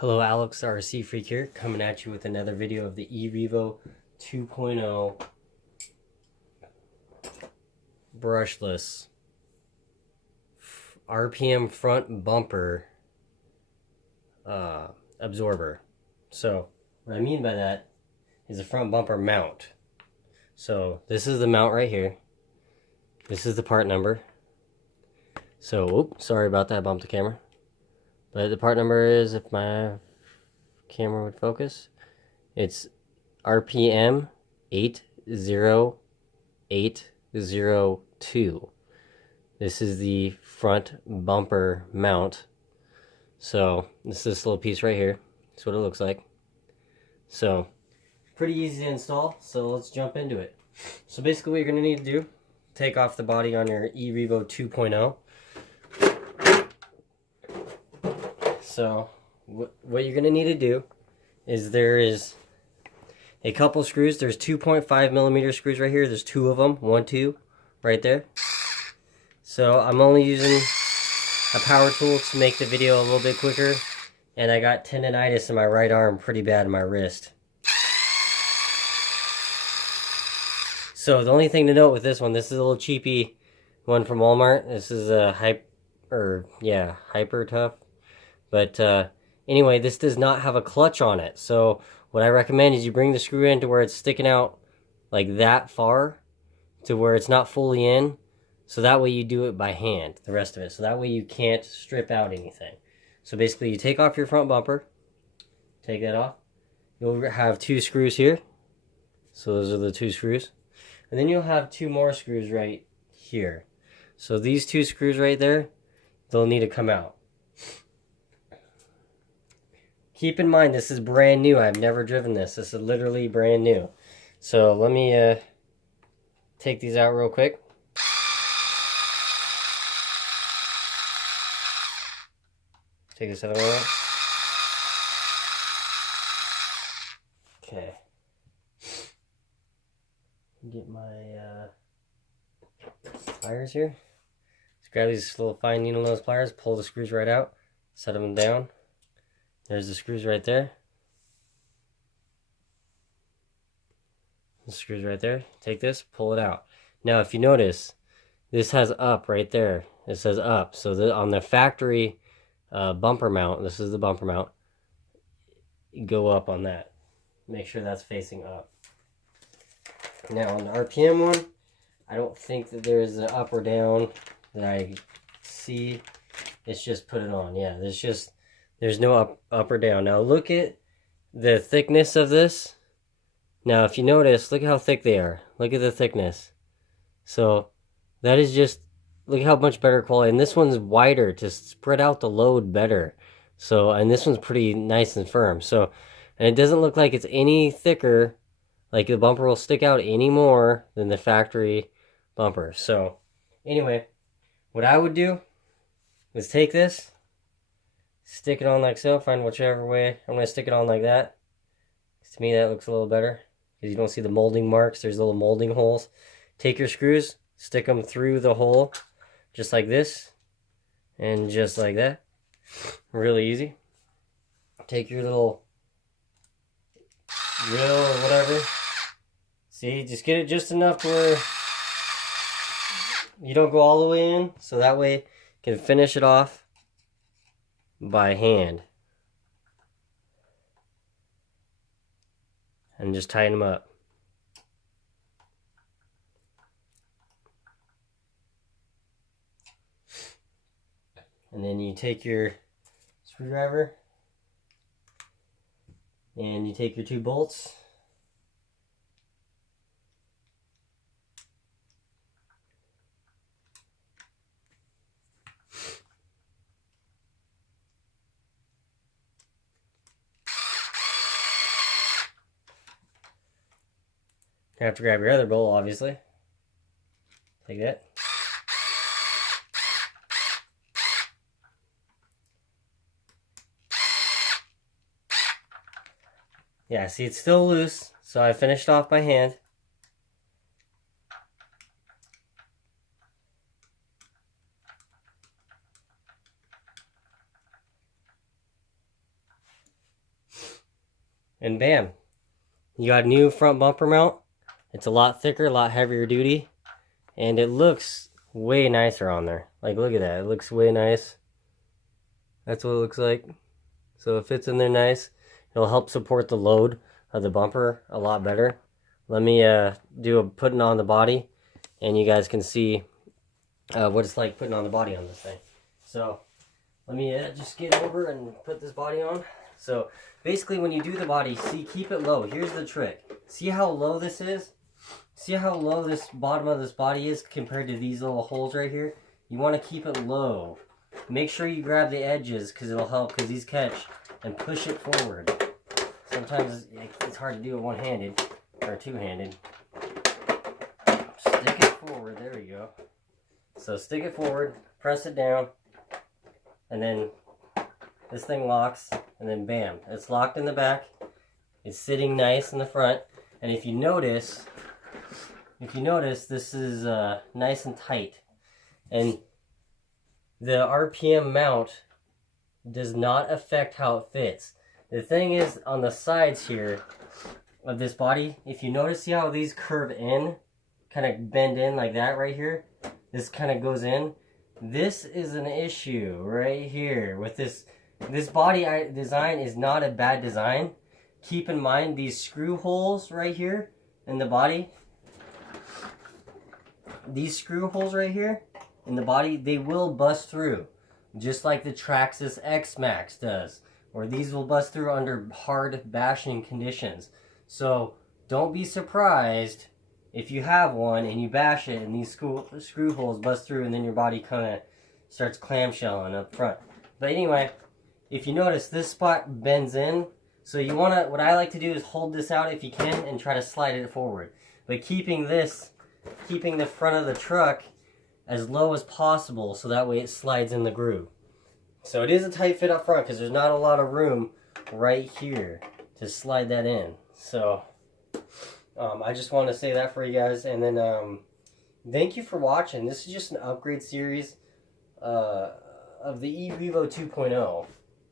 Hello, Alex, RC Freak here, coming at you with another video of the revo 2.0 brushless RPM front bumper absorber. So what I mean by that is a front bumper mount. So this is the mount right here. This is the part number. So, oops, sorry about that, I bumped the camera. But the part number is, if my camera would focus, it's RPM80802. This is the front bumper mount. So this is this little piece right here. That's what it looks like. So pretty easy to install. So let's jump into it. So basically what you're going to need to do, take off the body on your revo 2.0. So what you're going to need to do is there is a couple screws. There's 2.5 millimeter screws right here. There's two of them. 1, 2 right there. So I'm only using a power tool to make the video a little bit quicker. And I got tendonitis in my right arm pretty bad in my wrist. So the only thing to note with this one, this is a little cheapy one from Walmart. This is a Hyper Tough. But anyway, this does not have a clutch on it. So what I recommend is you bring the screw in to where it's sticking out like that far to where it's not fully in. So that way you do it by hand, the rest of it. So that way you can't strip out anything. So basically you take off your front bumper, take that off. You'll have two screws here. So those are the two screws. And then you'll have two more screws right here. So these two screws right there, they'll need to come out. Keep in mind, this is brand new. I've never driven this. This is literally brand new. So let me take these out real quick. Take this other one out. Okay. Get my pliers here. Just grab these little fine needle nose pliers, pull the screws right out, set them down. There's the screws right there. The screws right there. Take this, pull it out. Now, if you notice, this has up right there. It says up. So on the factory bumper mount, this is the bumper mount, go up on that. Make sure that's facing up. Now, on the RPM one, I don't think that there's an up or down that I see. It's just put it on. Yeah, there's no up or down. Now look at the thickness of this. Now if you notice, look how thick they are. Look at the thickness. So that is just, look how much better quality. And this one's wider to spread out the load better. So, and this one's pretty nice and firm. So, and it doesn't look like it's any thicker, like the bumper will stick out any more than the factory bumper. So anyway, what I would do is take this, stick it on like so, find whichever way. I'm going to stick it on like that. To me that looks a little better because you don't see the molding marks. There's little molding holes. Take your screws, stick them through the hole just like this and just like that. Really easy. Take your little drill or whatever. See, just get it just enough to where you don't go all the way in, so that way you can finish it off by hand and just tighten them up. And then you take your screwdriver and you take your two bolts. You have to grab your other bolt, obviously. Take that. Yeah, see, it's still loose, so I finished off by hand. And bam, you got a new front bumper mount. It's a lot thicker, a lot heavier duty, and it looks way nicer on there. Like, look at that, it looks way nice. That's what it looks like. So it fits in there nice. It'll help support the load of the bumper a lot better. Let me do a putting on the body, and you guys can see what it's like putting on the body on this thing. So let me just get over and put this body on. So basically when you do the body, see, keep it low. Here's the trick. See how low this is? See how low this bottom of this body is compared to these little holes right here? You want to keep it low. Make sure you grab the edges because it'll help, because these catch, and push it forward. Sometimes it's hard to do it one-handed or two-handed. Stick it forward. There we go. So stick it forward, press it down, and then this thing locks, and then bam, it's locked in the back. It's sitting nice in the front, and if you notice, this is nice and tight, and the RPM mount does not affect how it fits. The thing is, on the sides here of this body, if you notice, see how these curve in, kind of bend in like that right here? This kind of goes in. This is an issue right here with this. This body design is not a bad design. Keep in mind these screw holes right here in the body. These screw holes right here in the body, they will bust through, just like the Traxxas X-Max does, or these will bust through under hard bashing conditions. So don't be surprised if you have one and you bash it and these screw holes bust through, and then your body kind of starts clamshelling up front. But anyway, if you notice, this spot bends in, so you want to, what I like to do is hold this out if you can and try to slide it forward. But keeping the front of the truck as low as possible, so that way it slides in the groove. So it is a tight fit up front because there's not a lot of room right here to slide that in. So I just wanted to say that for you guys. And then thank you for watching. This is just an upgrade series of the revo 2.0.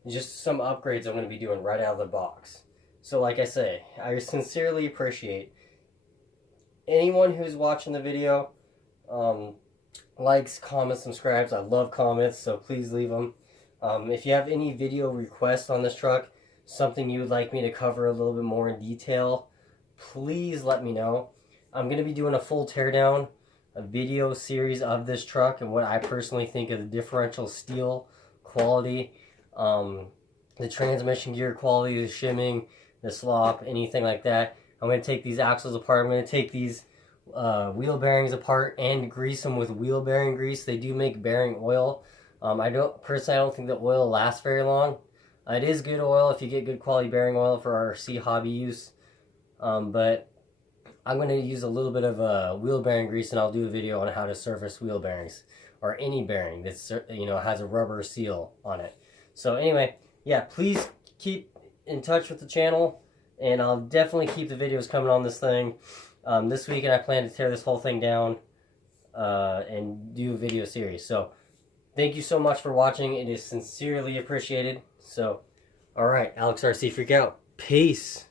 Just some upgrades I'm going to be doing right out of the box. So like I say, I sincerely appreciate anyone who's watching the video. Likes, comments, subscribes. I love comments, so please leave them. If you have any video requests on this truck, something you would like me to cover a little bit more in detail, please let me know. I'm going to be doing a full teardown, a video series of this truck and what I personally think of the differential steel quality, the transmission gear quality, the shimming, the slop, anything like that. I'm going to take these axles apart. I'm going to take these wheel bearings apart and grease them with wheel bearing grease. They do make bearing oil. I don't think the oil lasts very long. It is good oil if you get good quality bearing oil for RC hobby use. But I'm going to use a little bit of wheel bearing grease, and I'll do a video on how to surface wheel bearings, or any bearing that's, has a rubber seal on it. So anyway, yeah, please keep in touch with the channel, and I'll definitely keep the videos coming on this thing. This weekend I plan to tear this whole thing down and do a video series. So thank you so much for watching. It is sincerely appreciated. So, alright, Alex RC Freak out. Peace.